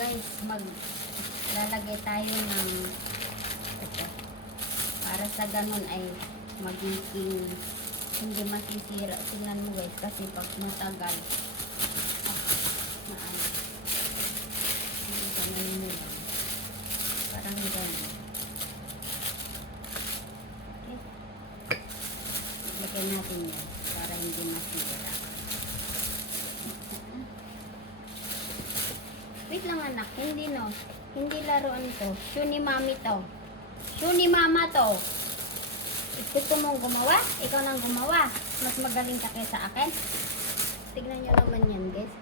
guys, maglalagay tayo ng ito. Para sa ganun ay magiging hindi masisira. Tingnan mo guys, kasi pag matagal ganun mo lang. Parang ganun. Okay. Lagyan natin yan para hindi masira. Wait lang anak, hindi no. Hindi laruan to. Shoe ni mami to. Shoe ni mama to. Gusto mong gumawa? Ikaw nang gumawa. Mas magaling ka kaysa akin. Tignan nyo naman yan guys.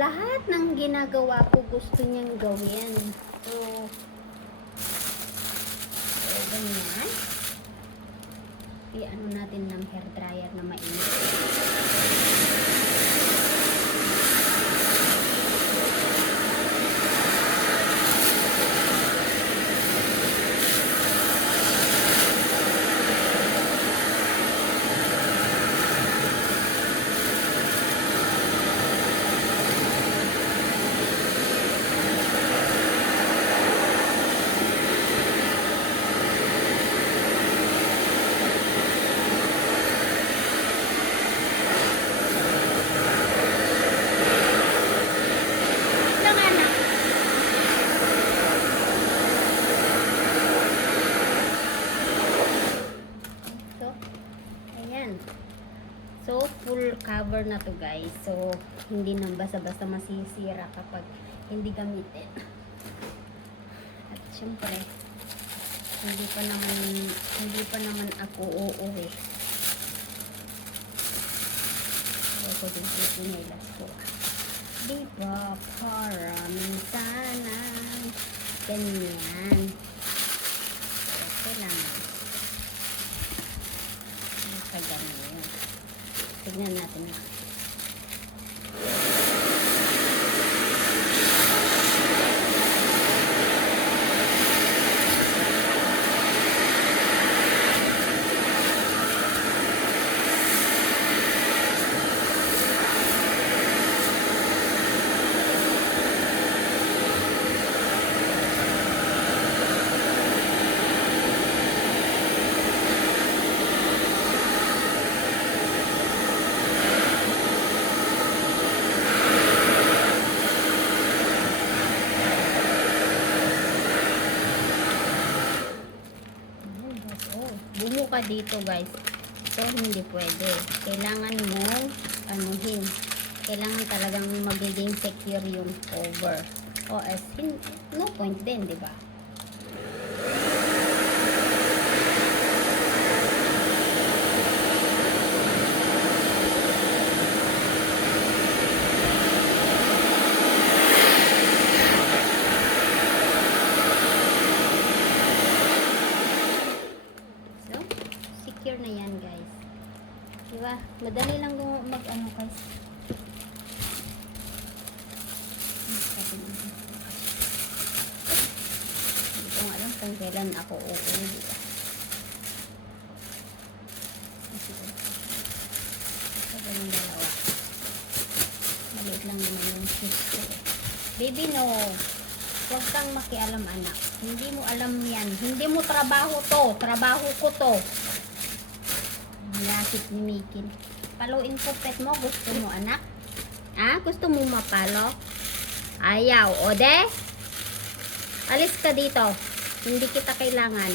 Lahat ng ginagawa ko gusto niyang gawin. So, ganyan. I-ano natin ng hair dryer na mainit. So, full cover na to guys. So, hindi nang basta-basta masisira kapag hindi gamitin. At syempre, hindi pa naman ako uuwi. Ako din sa pinilas ko. Diba, para sana ganyan. So, kailangan ganyan. Tignan natin na. Bumo ka dito guys. So hindi pwede. Kailangan mong anuhin. Kailangan talagang magiging secure yung cover. O as in, no point din, di ba? Na yan guys, diba? Madali lang mag-ano guys. Hindi ko nga alam kung kailan ako uuwi, diba? Ito ganun dalawa. Maliit lang naman yung shoes ko. Baby no, huwag kang makialam anak. Hindi mo alam yan. Hindi mo trabaho to. Trabaho ko to. Lakit ni Mikin. Paluin ko pet mo. Gusto mo anak? Ha? Gusto mo mapalo? Ayaw. O de? Alis ka dito. Hindi kita kailangan.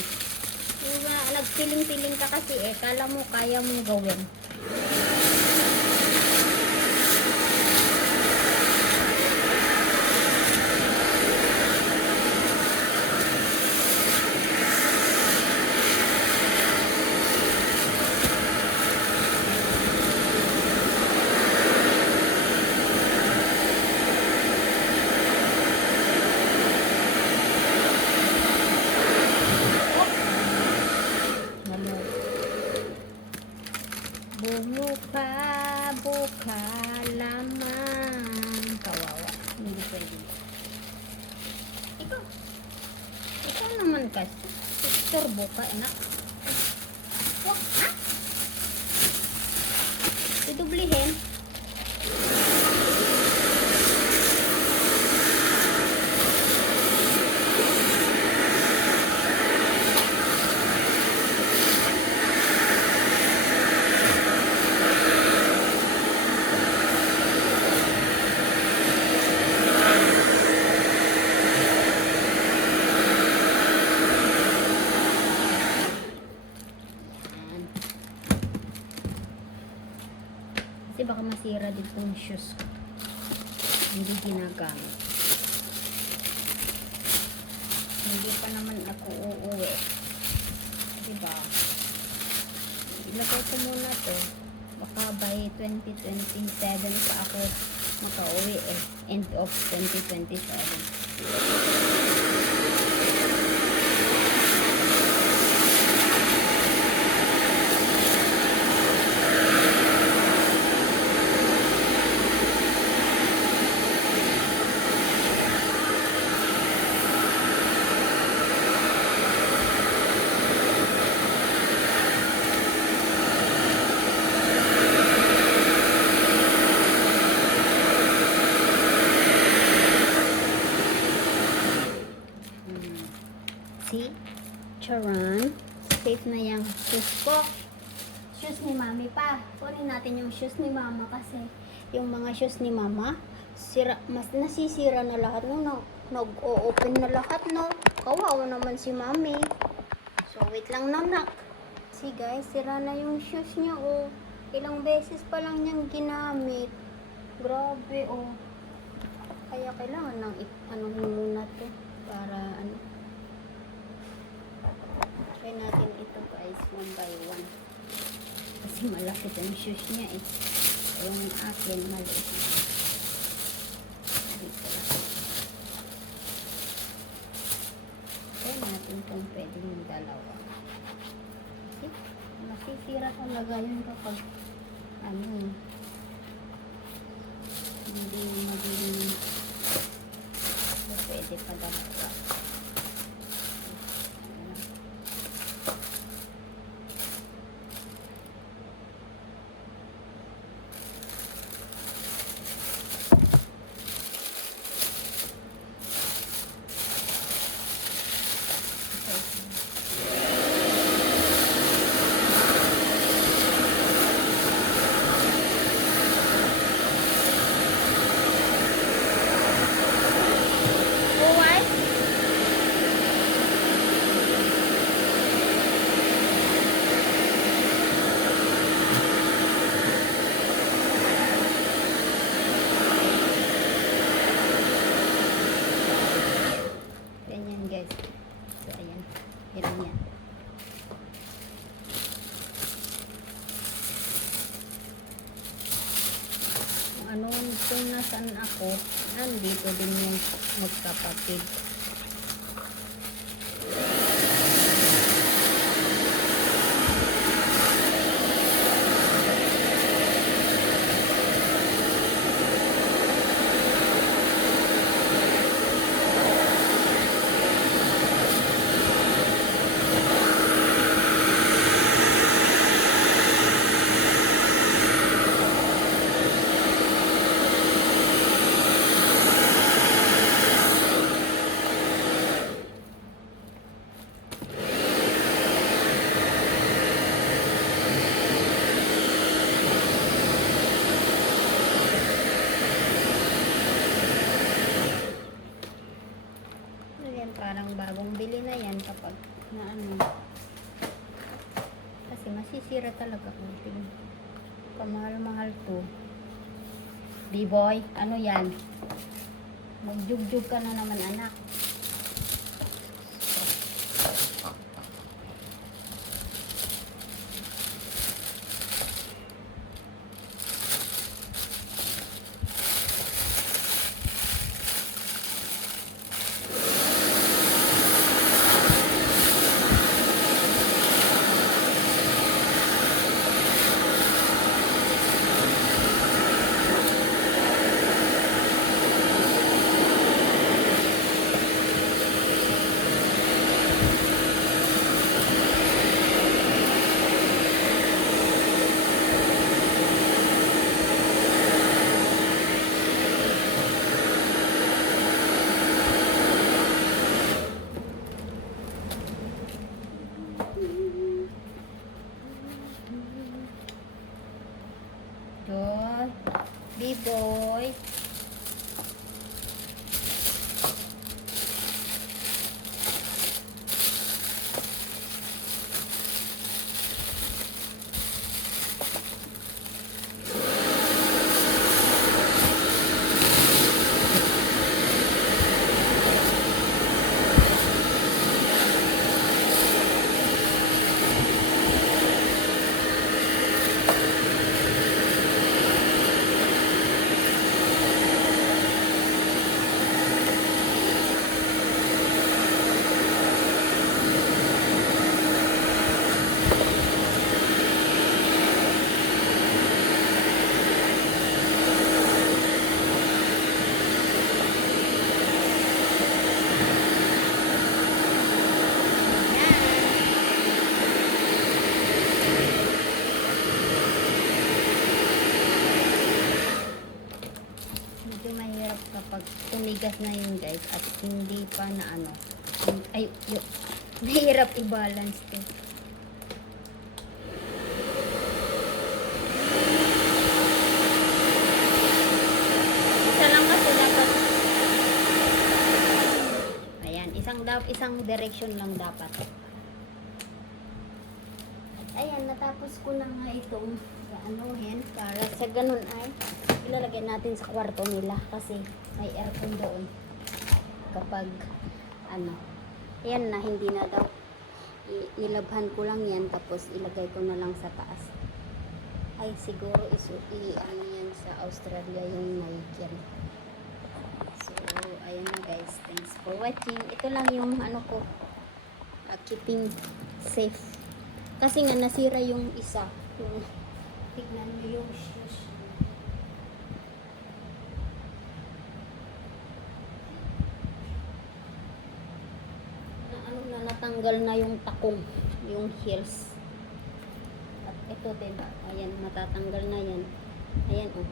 Nagpiling-piling ka kasi eh. Kala mo kaya mong gawin. Buka lamang. Kawawa. Hindi pwede. Ikaw naman kasi. Istorbo ka, anak. Wak, ha? Idublihin. nasisira dito yung shoes ko. Hindi ginagamit. Hindi pa naman ako uuwi. Diba? Ilagay ko muna to. Baka by 2027 pa ako makauwi eh. End of 2027. See? Charan. Safe na yung shoes ko. Shoes ni mami pa. Kunin natin yung shoes ni mama kasi yung mga shoes ni mama mas nasisira na lahat no. Nag-o-open na lahat no. Kawawa naman si mami. So wait lang nak. See guys, sira na yung shoes niya oh. Ilang beses pa lang niyang ginamit. Grabe oh. Kaya kailangan ng ano muna to para ano. Try natin ito guys, one by one. Kasi malaki yung shoes niya eh. Yung akin, maliit. Dito lang. Try natin kung pwede yung dalawa. See? Masisira talaga yun kapag ano hindi maging pwede pa dalawa. Kung nasaan ako, nandito din yung magkapatid. Parang bagong bili na yan kapag na ano kasi masisira talaga kung kamahal-mahal to. B-boy, ano yan, magjug-jug ka na naman anak. matigas na yun guys at hindi pa na ano. Ay, yun. Nahirap i-balance to. Isa lang kasi dapat. Ayan, isang direction lang dapat. Ayan, natapos ko na nga itong anuhin para sa ganun ay ilalagay natin sa kwarto nila kasi may aircon doon kapag ano, ayan na, hindi na daw nilabhan ko lang yan tapos ilagay ko na lang sa taas. Ay siguro ano yan sa Australia yung Nike yan. So ayan na guys, thanks for watching. Ito lang yung ano ko, keeping safe. Kasi nga nasira yung isa. Yung, tignan mo yung shoes. Natanggal na yung takong, yung heels. At ito din, ayan, matatanggal na yan. Ayan oh.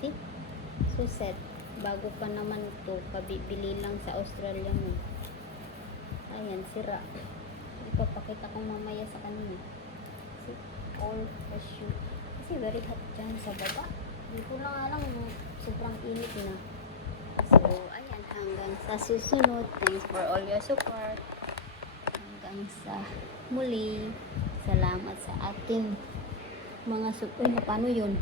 See? So set. Bago pa naman ito, pabibili lang sa Australia mo. Ayan, sira. Ipapakita ko mamaya sa kanina. See? All the shoe. Kasi very hot dyan sa baba. Hindi ko lang alam, sobrang init na. So, ayan, hanggang sa susunod. Thanks for all your support. Hanggang sa muli. Salamat sa ating mga support. Paano yun?